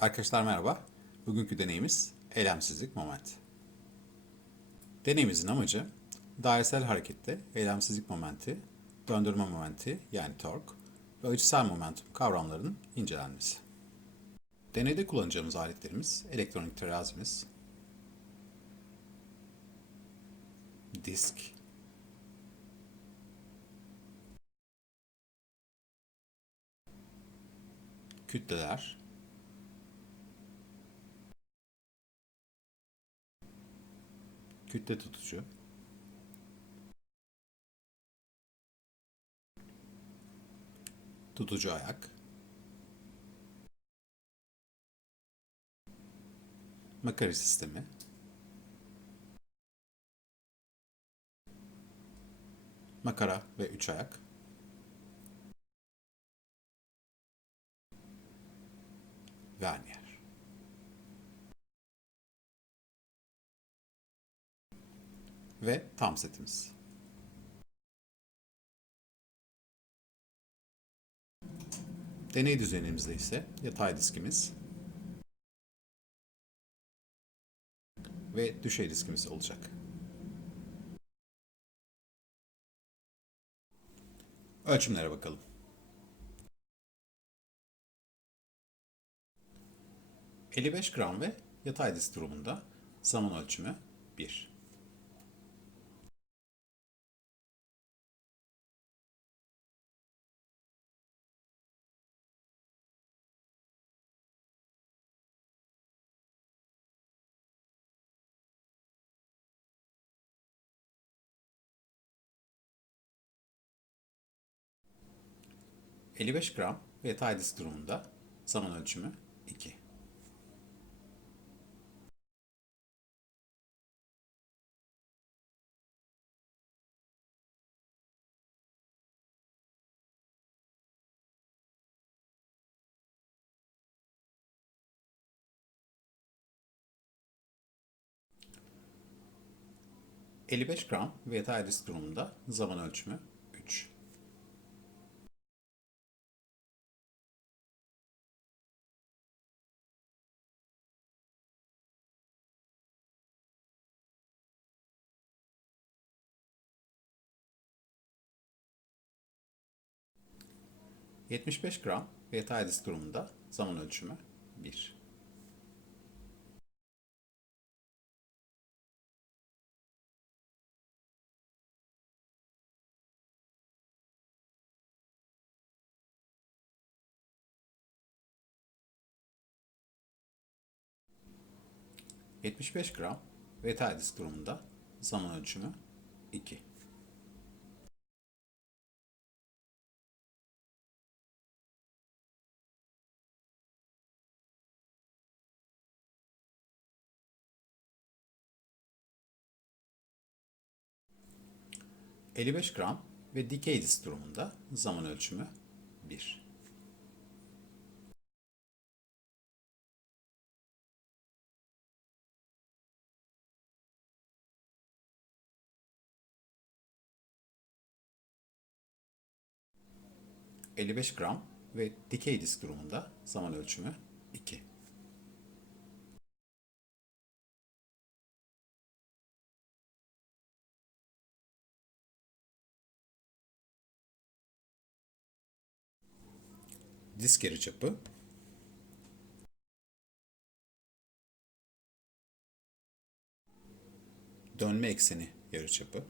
Arkadaşlar merhaba. Bugünkü deneyimiz eylemsizlik moment. Deneyimizin amacı dairesel harekette eylemsizlik momenti, döndürme momenti yani tork ve açısal momentum kavramlarının incelenmesi. Deneyde kullanacağımız aletlerimiz elektronik terazimiz, disk, kütleler, kütle tutucu, tutucu ayak, makara sistemi, makara ve üç ayak, vernier. Ve tam setimiz. Deney düzenimizde ise yatay diskimiz ve düşey diskimiz olacak. Ölçümlere bakalım. ...55 gram ve yatay disk durumunda zaman ölçümü 1. ...55 gram ve disk durumunda zaman ölçümü 2. ...55 gram yatay disk durumunda zaman ölçümü 3. ...75 gram ve yatay disk durumunda zaman ölçümü 1. ...75 gram yatay disk durumunda zaman ölçümü 2. ...55 gram ve dikey durumunda zaman ölçümü 1. ...55 gram ve dikey disk durumunda zaman ölçümü Disk yarıçapı dönme ekseni yarıçapı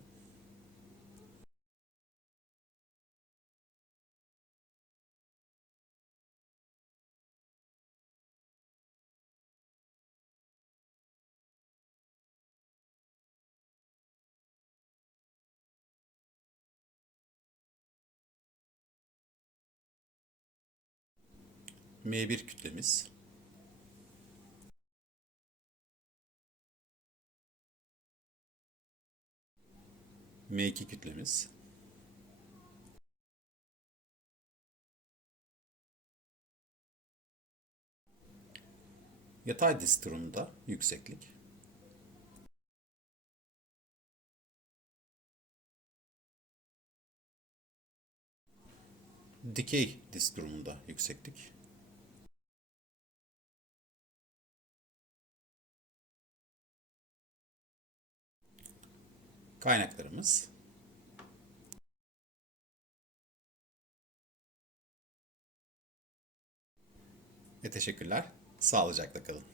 M1 kütlemiz. M2 kütlemiz. Yatay disk durumunda yükseklik. Dikey disk durumunda yükseklik kaynaklarımız, ve teşekkürler. Sağlıcakla kalın.